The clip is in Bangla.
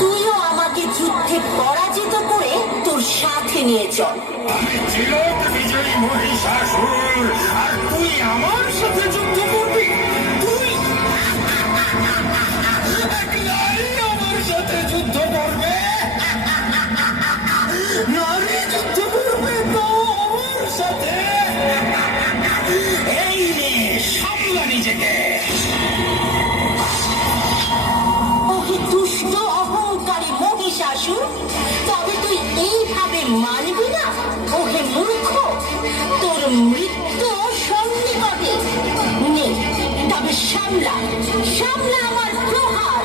তুইও আমাকে যুদ্ধে পরাজিত করে তোর সাথে নিয়ে চল। আমি চিরক বিজয়ী মহিষাসুর, আর তুই আমার সাথে যুদ্ধ করবি? তুই নারী আমার সাথে যুদ্ধ করবে? নারী যুদ্ধ করবে তো আমার সাথে? এই নে, সামলা নিজেকে। মানবি না ওহে মূর্খ তোর মৃত্যু সন্নিকটে। নে তবে সামলা সামলা আমার প্রহার।